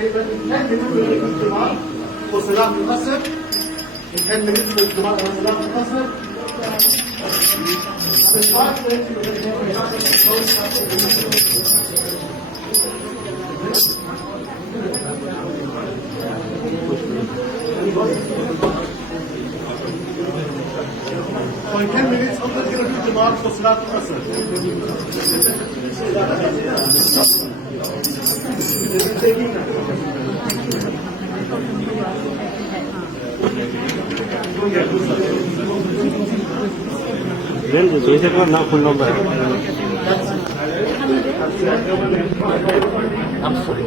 for Salat al-Asr. In 10 minutes for Salat al-Asr. So in 10 minutes, I'm going to do Jamaat for Salat al-Asr. Then the suicide was now full number. I'm sorry.